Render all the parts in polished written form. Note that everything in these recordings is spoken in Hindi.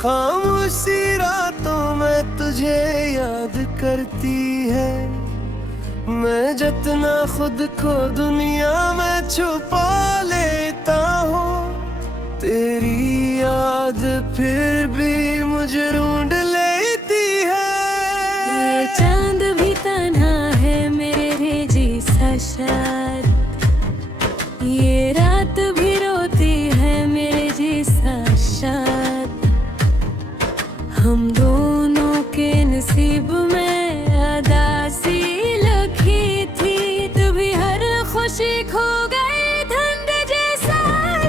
खामोशी रातों में तुझे याद करती है। मैं जितना खुद को दुनिया में छुपा लेता हूँ, तेरी याद फिर भी मुझे ढूंढ लेती है। ये चांद भी तन्हा है मेरे जैसा शायद, ये रात भी रोती है मेरे जैसा शायद। हम दोनों के नसीब में अदासी लिखी थी, तभी हर खुशी खो गई धुंध जैसा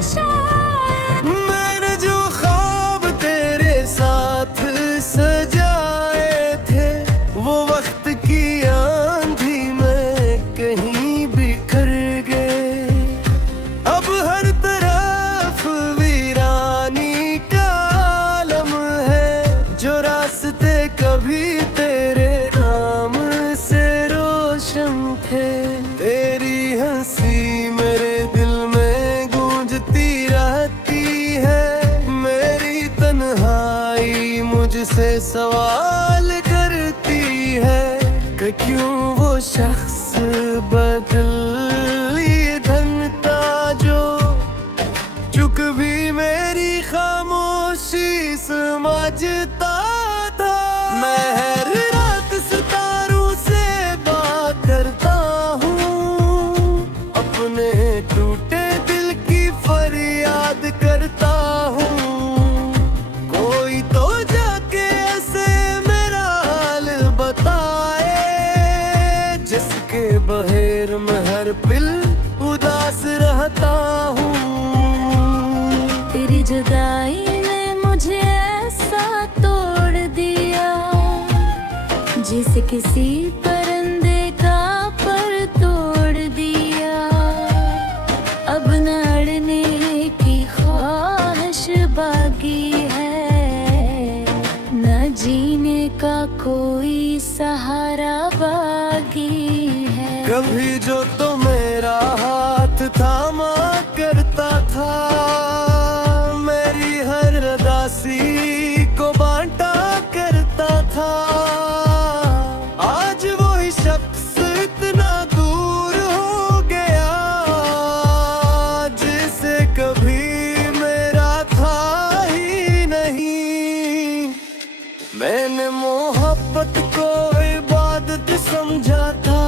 शायद। मैंने जो ख्वाब तेरे साथ सजाए थे, वो वक्त की आंधी में कहीं बिखर गए। अब हर तरफ वीरानी का आलम है, जो रास्ते कभी तेरे नाम से रोशन थे। तेरी हंसी मेरे दिल में गूंजती रहती है, मेरी तन्हाई मुझसे सवाल करती है कि क्यों वो शख्स बदल ये धनता जो चुक भी मेरी खामोशी समझता था। मैं हर रात सितारों से बात करता हूँ, अपने टूटे दिल की फरियाद करता हूँ। कोई तो जाके ऐसे मेरा हाल बताए, जिसके बहेर में हर पिल उदास रहता हूँ। तेरी जुदाई ने मुझे ऐसा तोड़ दिया, जिसे किसी परिंदे का पर तोड़ दिया। अब न अड़ने की ख्वाहिश बाकी है, न जीने का कोई सहारा बाकी है। कभी जो तो मेरा हाथ थामा करता था, मेरी हर उदासी को बांटा करता था। आज वही शख्स इतना दूर हो गया, जिसे कभी मेरा था ही नहीं। मैंने मोहब्बत को इबादत समझा था,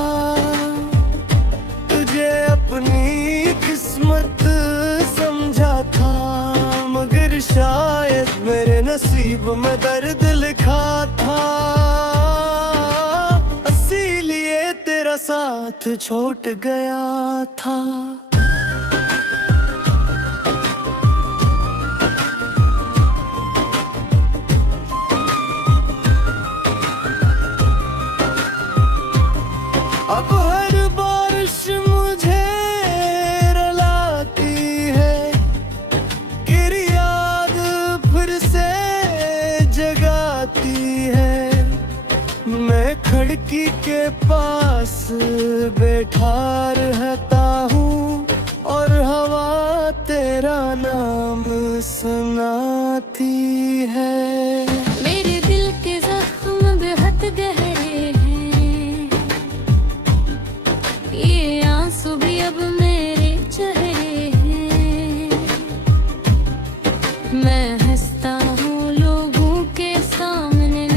तुझे अपनी किस्मत समझा था। मगर शायद मेरे नसीब में दर्द लिखा था, इसीलिए तेरा साथ छूट गया था। अब हर बारिश मुझे रुलाती है, तेरी याद फिर से जगाती है। मैं खिड़की के पास बैठा रहता हूँ, और हवा तेरा नाम सुनाती है। मेरे दिल के जख्म बेहद गहरे हैं, ये आंसू भी अब मेरे चेहरे हैं। मैं हंसता हूँ लोगों के सामने,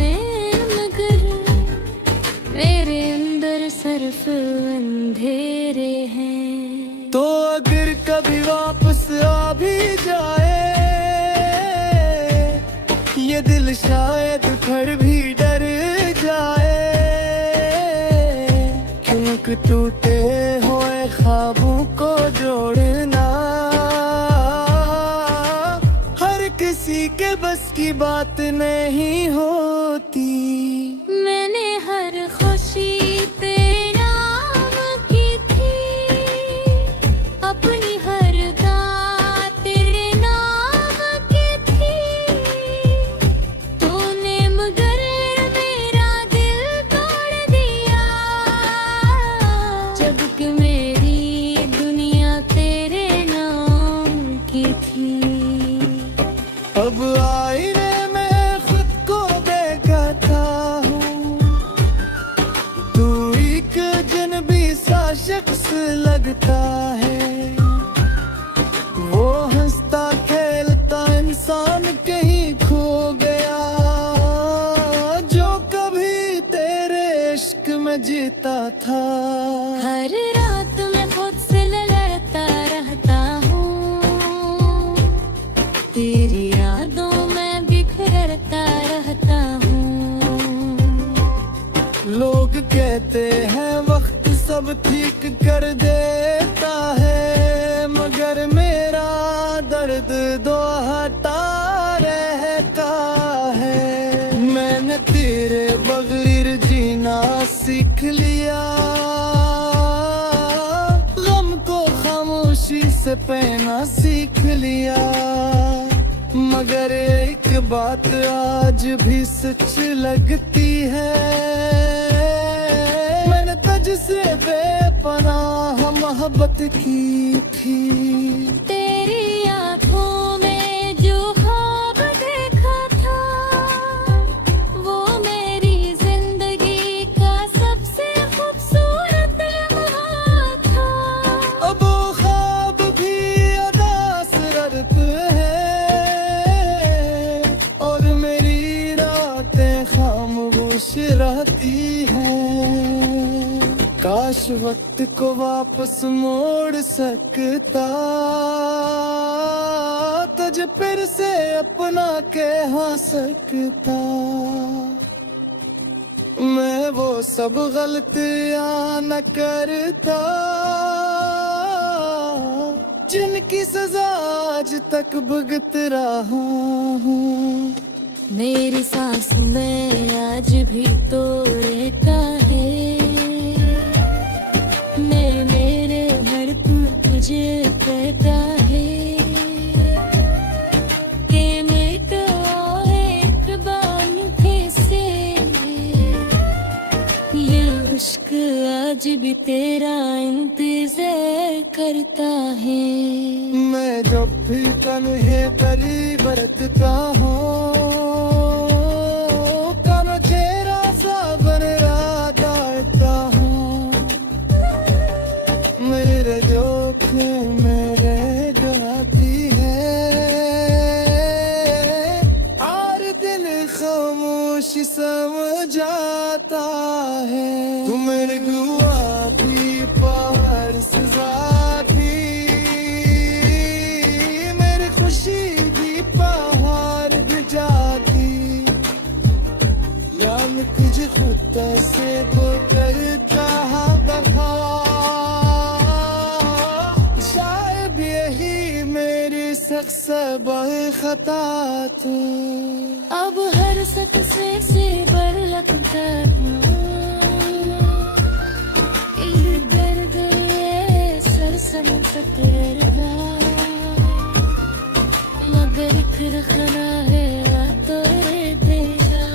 मगर मेरे अंदर सिर्फ अंधेरे हैं। तो अगर कभी वापस आ भी जाए, ये दिल शायद फिर भी डर जाए। क्योंकि टूटे हुए ख्वाबों को जोड़ना हर किसी के बस की बात नहीं होती। मैंने हर खुशी तेरे नाम की थी, अपनी हर बात तेरे नाम की थी। तूने मगर मेरा दिल तोड़ दिया, जबकि मेरी दुनिया तेरे नाम की थी। अब आईने में करता था। हर रात मैं खुद से लड़ता रहता हूँ, तेरी यादों में बिखरता रहता हूँ। लोग कहते हैं वक्त सब ठीक कर देता है, मगर मेरा दर्द दोहता रहता है। मैंने तेरे बगैर जीना सीख लिया, गम को खामोशी से पहना सीख लिया। मगर एक बात आज भी सच लगती है, मैंने तुझसे बेपनाह मोहब्बत की थी। तेरी आँखों में जो ख्वाब देखा था, वो मेरी जिंदगी का सबसे खूबसूरत लम्हा था। अब वो ख्वाब भी अदासरत है, और मेरी रातें खामोश रहती हैं। काश वक्त को वापस मोड़ सकता, तुझे फिर से अपना कह सकता। मैं वो सब गलतियां न करता, जिनकी सजा आज तक भुगत रहा हूँ। मेरी सांस में आज भी तो रहता है, मेरे हर पल तुझे कहता है कि मैं तो एक बार से ये इश्क आज भी तेरा इंतजार करता है। मैं जब भी तन्हे तली बरतता हूँ, कानो चेहरा सा बन रहता हूँ। मेरे जोखिम मेरे डराती है, हर दिन खामोशी समझाता है। तू मेरी दुआ भी पहाड़ सजा थी, मेरी खुशी भी पहाड़ भिजा थी। याद तुझे खुद से वो करता रहा, शायद यही मेरी सख्त खता थी। अब हर सकसे से बर लगता है, ये दर्द ये सरसम सतरदा, मगर फिर खना है तो बेजा,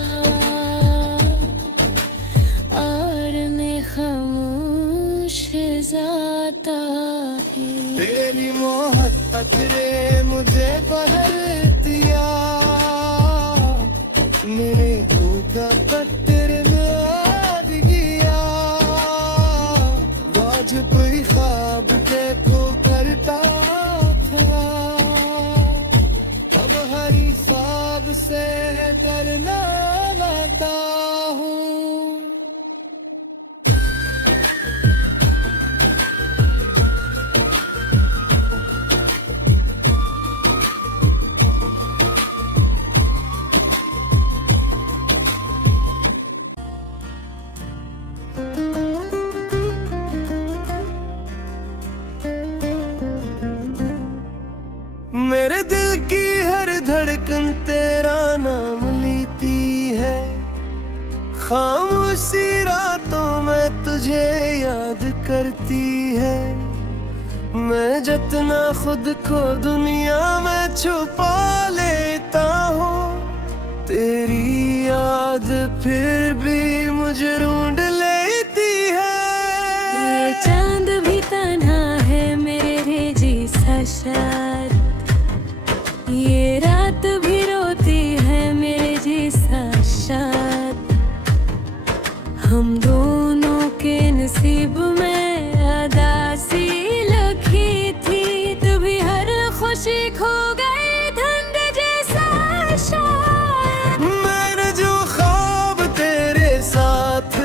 और मैं खामोश जाता है। तेरी मोहब्बत रे मुझे पहर दिया, मेरे खुदा पत्थर में आ गया। आज कोई ख्वाब देखो करता था, अब हर हिसाब से डरना लगता हूँ। मेरे दिल की हर धड़कन तेरा नाम लेती है, खामोशी रातों में तुझे याद करती है। मैं जितना खुद को दुनिया में छुपा लेता हूँ, तेरी याद फिर भी मुझे ढूंढ लेती है। ये चांद भी तन्हा है मेरे जैसा शायद, ये रात भी रोती है मेरे जैसा शायद। हम दोनों के नसीब में अदासी लिखी थी, तू भी हर खुशी खो गई धुंध जैसा शायद। मैंने जो ख्वाब तेरे साथ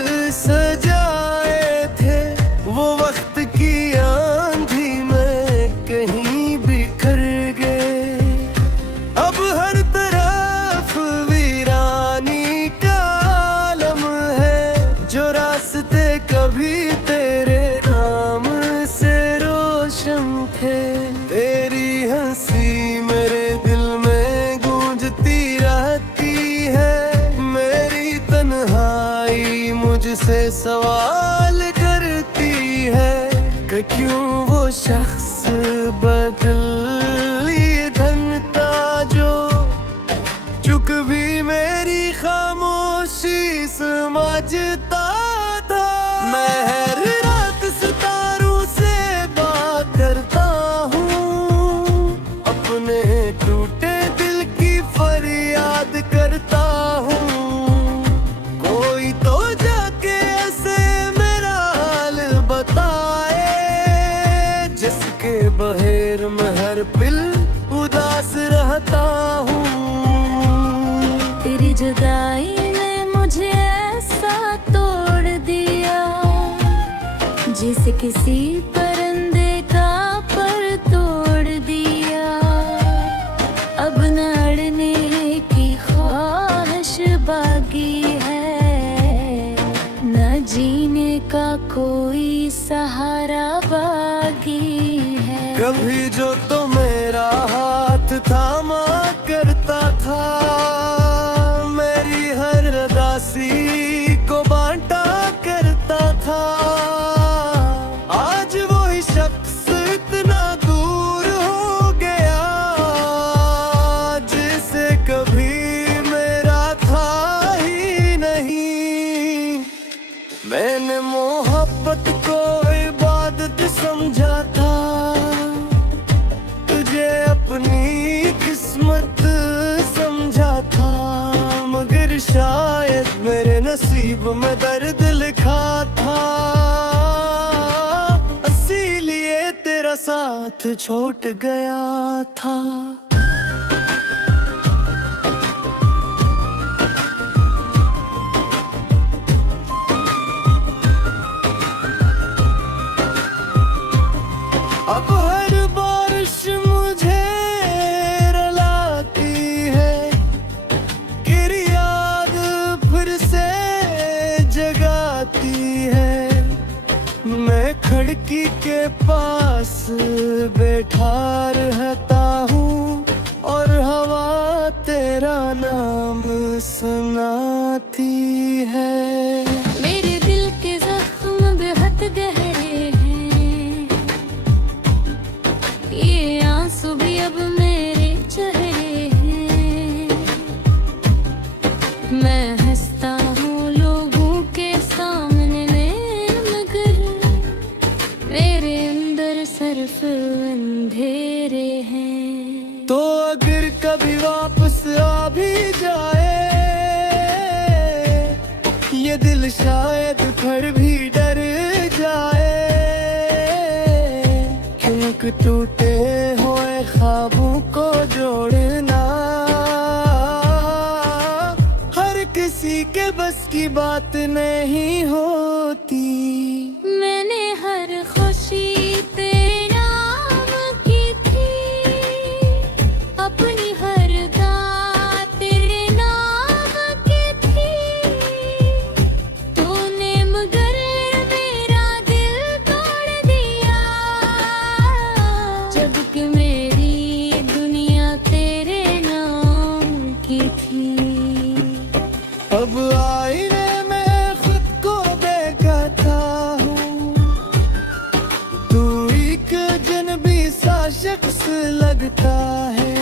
से सवाल करती है कि क्यों वो शख्स बदल ये धनता जो चुक भी मेरी खामोशी समझता था। मैं हर रात सितारों से बात करता हूँ, अपने टूटे दिल की फरियाद करता हूँ। कोई तो जाके ऐसे मेरा हाल बताए, जिसके बहेर में हर पिल उदास रहता हूँ। तेरी जुदाई ने मुझे ऐसा तोड़ दिया, जिसे किसी परिंदे का पर तोड़ दिया। अब न अड़ने की ख्वाहिश बाकी है, न जीने का कोई सहारा बाकी है। कभी जो तो मेरा हाथ थामा करता था, मेरी हर उदासी को बांटा करता था। आज वही शख्स इतना दूर हो गया, जिसे कभी मेरा था ही नहीं। मैंने मोहब्बत को इबादत समझा था, तुझे अपनी किस्मत समझा था। मगर शायद मेरे नसीब में दर्द लिखा था, इसीलिए तेरा साथ छूट गया था। अब हर बारिश मुझे रुलाती है, तेरी याद फिर से जगाती है। मैं खिड़की के पास बैठा रहता हूँ, और हवा तेरा नाम सुनाती है। मेरे दिल के जख्म बेहद गहरे हैं, ये आंसू भी अब मेरे चेहरे हैं। मैं हंसता हूँ लोगों के सामने, मगर मेरे अंदर सिर्फ अंधेरे हैं। तो अगर कभी वापस आ भी जाए ये दिल, शायद फिर भी डर जाए। क्योंकि टूटे हुए ख्वाबों को जोड़ना हर किसी के बस की बात नहीं होती। मैंने हर खुशी तेरे नाम की थी, अपनी हर दात तेरे नाम की थी। तूने मगर मेरा दिल तोड़ दिया, जबकि मेरी दुनिया तेरे नाम की थी। अब आईने में खुद को देखता हूँ, तू एक अजनबी सा शख्स लगता है।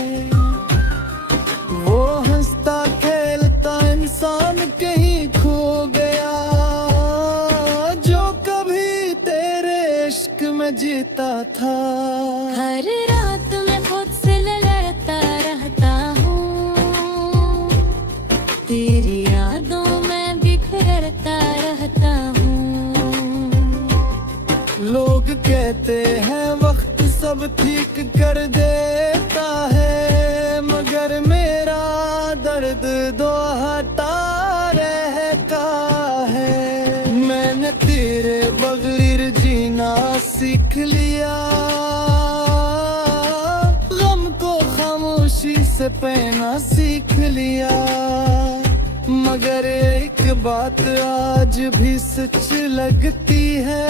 वो हंसता खेलता इंसान कहीं खो गया, जो कभी तेरे इश्क में जीता था। हर रात मैं खुद से लड़ता रहता हूँ, तेरी यादों में बिखरता रहता हूँ। लोग कहते हैं वक्त सब ठीक कर देता है, मगर मेरा दर्द दोहता रहता है। मैंने तेरे बगैर जीना सीख लिया, गम को खामोशी से पहना सीख लिया। मगर एक बात आज भी सच लगती है,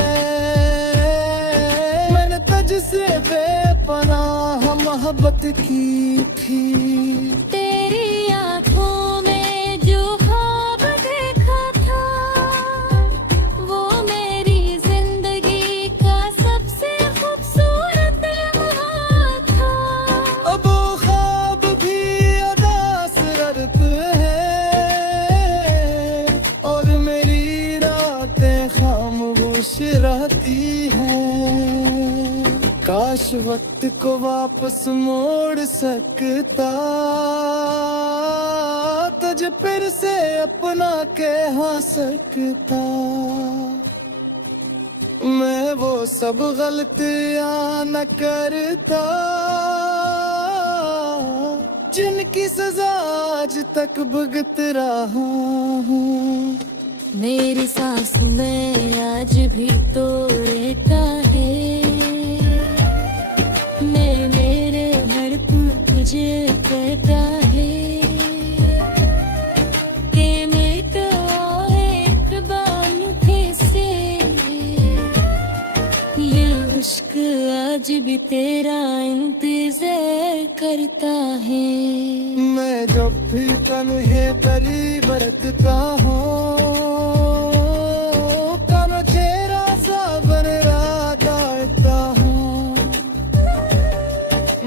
मैंने तुझसे बेपनाह मोहब्बत की थी। तेरी आंखों में जो ख्वाब देखा था, है और मेरी रातें खामोश रहती हैं। काश वक्त को वापस मोड़ सकता, तुझे फिर से अपना कह सकता। मैं वो सब गलतियां न करता जिनकी सजा आज तक भुगत रहा हूँ। मेरी सांस में आज भी तो रहता है, मेरे हर पल तुझे कहता है कि मैं तो एक बामुखे से ये इश्क आज भी तेरा इंतजार करता है। मैं जब भी तन्हे तरी बरतता हूँ, तन चेहरा सा बन रहा गाता हूँ।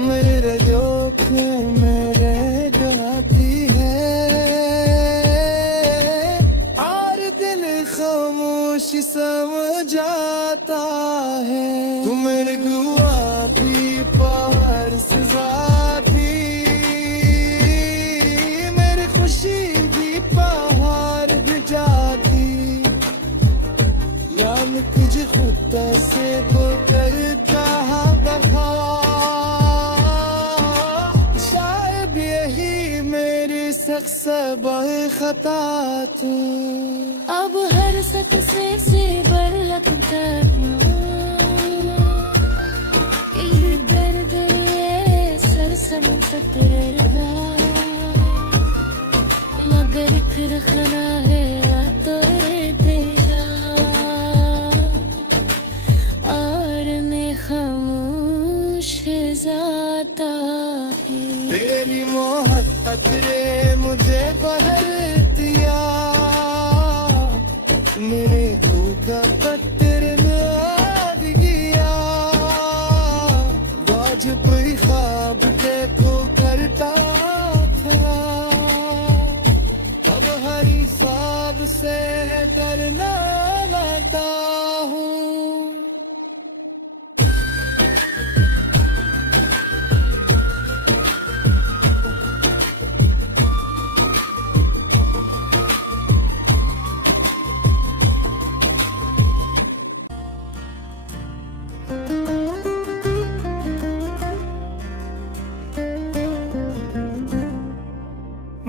मेरे जोखिम में रह जाती है और दिल खामोश समझाता है। तू मेरे गुलाबी पहाड़ से ज़्यादा, मेरी खुशी भी पहाड़ भी जाती। याद तुझे खुद से वो करता रहा, शायद यही मेरी सख्त खता थी। अब हर सक्सेस से बर लगता ये दर्द ये सरसम सतरगा, मगर फिर खना है तो तेरा और मैं खामोश जाता है। तेरी मोहब्बत ने मुझे बदल दिया, मेरे तू का पत्थर याद गया। वाजपेयी ख्वाब देखो करता था, अब हरी ख्वाब से डरना लगता हूँ।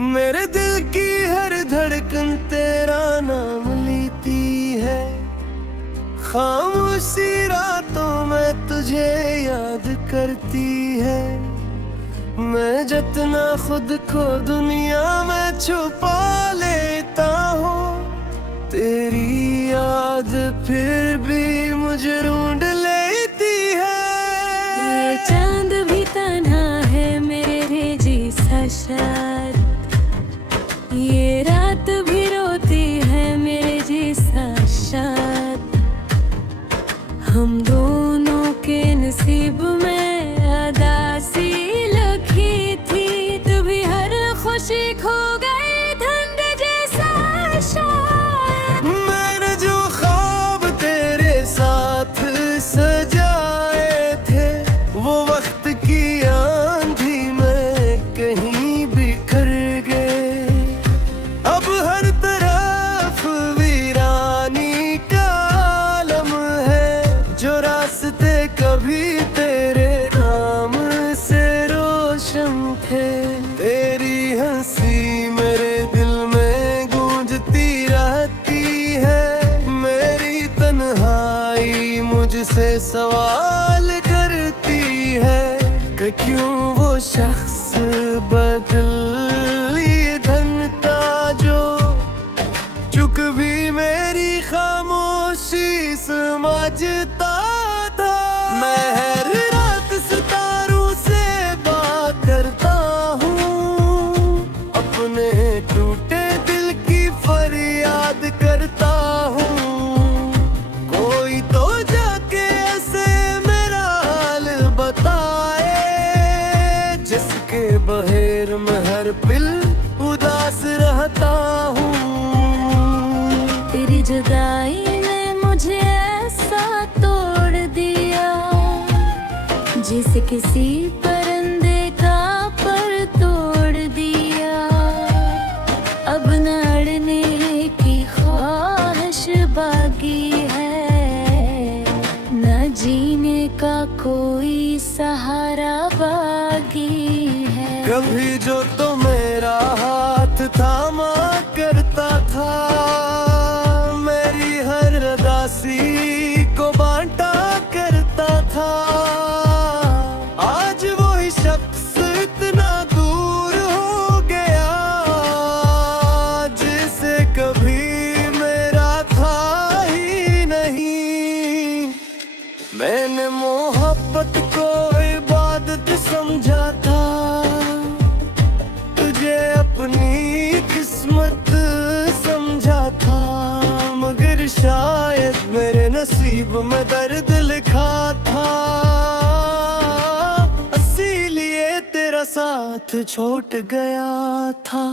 मेरे दिल की हर धड़कन तेरा नाम लेती है, खामोशी रातों में तुझे याद करती है। मैं जितना खुद को दुनिया में छुपा लेता हूँ, तेरी याद फिर भी मुझे ढूंढ लेती है। ये चांद भी तन्हा है मेरे जैसा शायद, ये रात भी रोती है मेरे जैसा शायद। हम दोनों के नसीब में अदासी लिखी थी, तू भी हर खुशी खो गई धुंध जैसा शायद। मैंने जो ख्वाब तेरे साथ सजाए थे, वो वक्त की आंधी में कहीं बिखर गए। अब हर तरफ वीरानी का आलम है, जो रास्ते कभी तेरे नाम से रोशन थे। तेरी हंसी मेरे दिल में गूंजती रहती है, मेरी तन्हाई मुझसे सवाल करती है कि क्यों वो शख्स बदल ये धन था जो चुक भी मेरी खामोशी समझता था। मैं हर रात सितारों से बात करता हूँ, अपने टूटे दिल की फरियाद करता हूँ। कोई तो जाके ऐसे मेरा हाल बताए, जिसके बहेर में हर पिल उदास जुदाई ने मुझे ऐसा तोड़ दिया जिसे किसी परिंदे का पर तोड़ दिया। अब न अड़ने की ख्वाहिश बाकी है, न जीने का कोई सहारा बाकी है। कभी जो तो मेरा हाथ थामा करता था, मेरी हर उदासी को बांटा करता था, आज वही शख्स इतना दूर हो गया जिसे कभी मेरा था ही नहीं। मैंने मोहब्बत को इबादत समझा था, तुझे अपनी किस्मत समझा था, मगर शायद मेरे नसीब में दर्द लिखा था, इसीलिए तेरा साथ छूट गया था।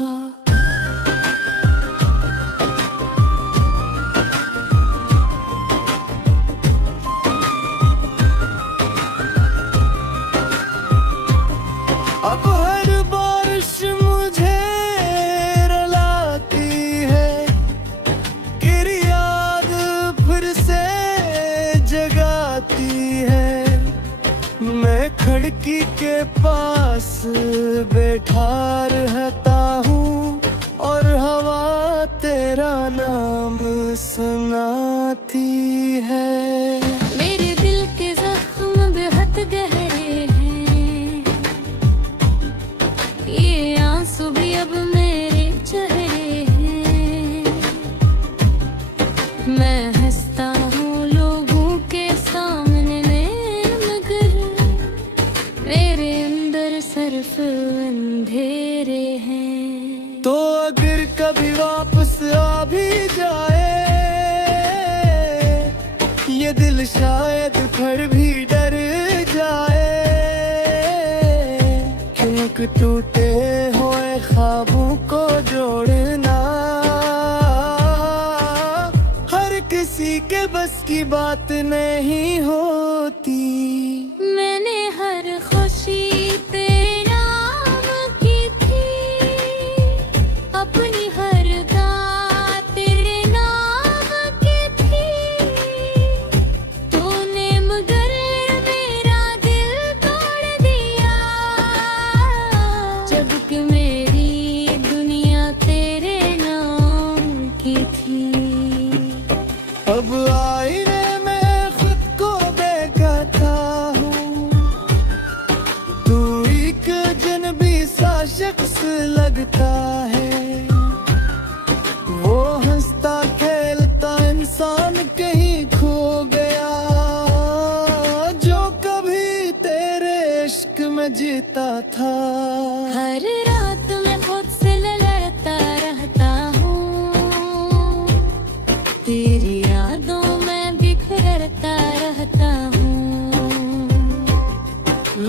अब हर बारिश मुझे रुलाती है, तेरी याद फिर से जगाती है। मैं खिड़की के पास बैठा रहता हूँ और हवा तेरा नाम सुनाती है। मेरे दिल के जख्म बेहद गहरे हैं, ये आंसू भी अब मेरे चेहरे हैं। मैं हंसता हूँ लोगों के सामने मगर मेरे अंदर सिर्फ अंधेरे हैं। तो अगर कभी वापस आ भी जाए ये दिल शायद फिर भी डर जाए, क्योंकि टूटे हुए ख्वाबों को जोड़ना हर किसी के बस की बात नहीं होती। मैंने हर खुशी तेरे नाम की थी, अपनी हर बात तेरे नाम की थी। तूने मगर मेरा दिल तोड़ दिया, जबकि मेरी दुनिया तेरे नाम की थी। अब आईने में खुद को देखता हूँ, तू एक अजनबी सा शख्स लगता है। वो हंसता खेलता इंसान कहीं खो गया, जो कभी तेरे इश्क में जीता था। हर रात मैं खुद से लड़ता रहता हूँ, तेरी यादों में बिखरता रहता हूँ।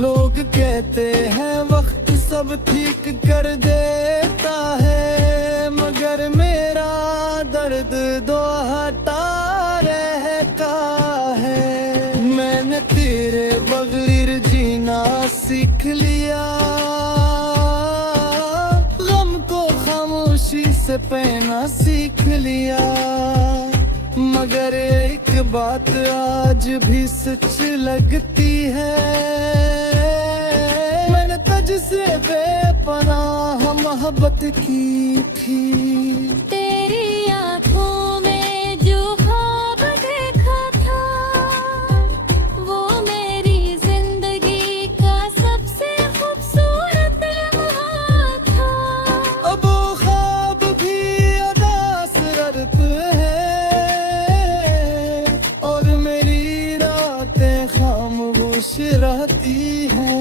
लोग कहते हैं वक्त सब ठीक कर देता है, मगर मेरा दर्द दोहता रहता है। मैंने तेरे बगैर जीना सीख लिया, गम को खामोशी से पहना सीख लिया, मगर एक बात आज भी सच लगती है। मैंने तुझसे बेपनाह मोहब्बत की थी। तेरी आंखों में जो ख्वाब देखा था, वो मेरी जिंदगी का सबसे खूबसूरत लम्हा था। अब वो ख्वाब भी अदासरत है और मेरी रातें खामोश रहती हैं।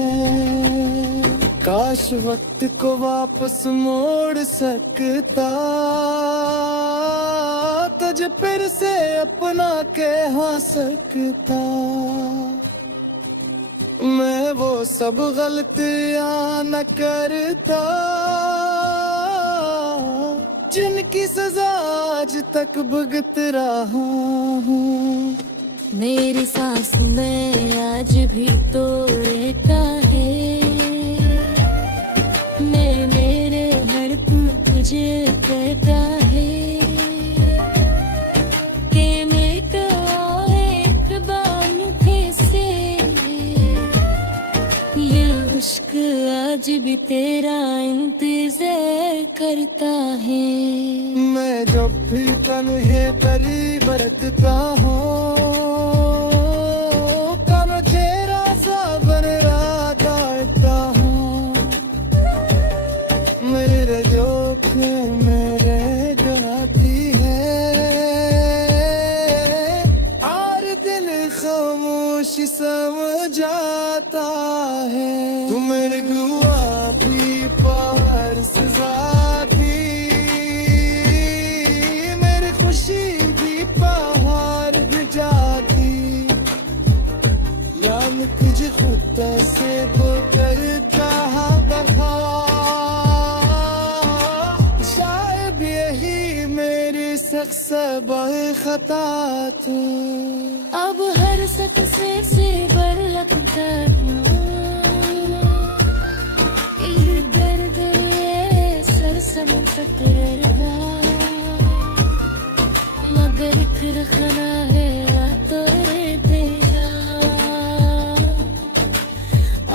काश वक्त को वापस मोड़ सकता, तुझे फिर से अपना कह सकता। मैं वो सब गलतियां न करता जिनकी सजा आज तक भुगत रहा हूँ। मेरी सांस में आज भी तो रहता है, मेरे हर पल तुझे कहता है कि मेरा एक बार कैसे ये इश्क आज भी तेरा इंतजार करता है। मैं जब भी तन्हे तरी बरतता हूँ, तब तेरा सा बन रहा जाता हूँ। मेरे जोखिम मेरे जाती है, और दिल खामोश समझाता है। तू मेरे गुआ भी पार सजा भी, मेरी खुशी भी पहाड़ भी जाती। यार तुझे खुद से वो करता रहा, शायद यही मेरी सख्त खता थी। अब हर सक्सेस से बर लगता है ये दर्द, ये सरसम टकरा, मगर फिर खना है तो तेरा,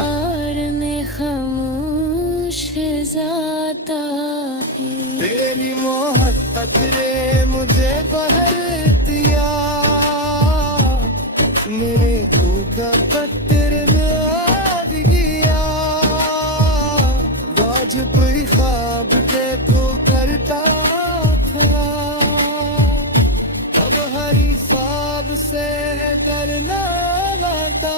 और मैं खामोश जाता है। तेरी मोहब्बत ने मुझे बहर दिया, मेरे दूधा पत्थर ने आग गया। बाज कोई ख्वाब के को करता था, अब हरी ख्वाब से करना आता।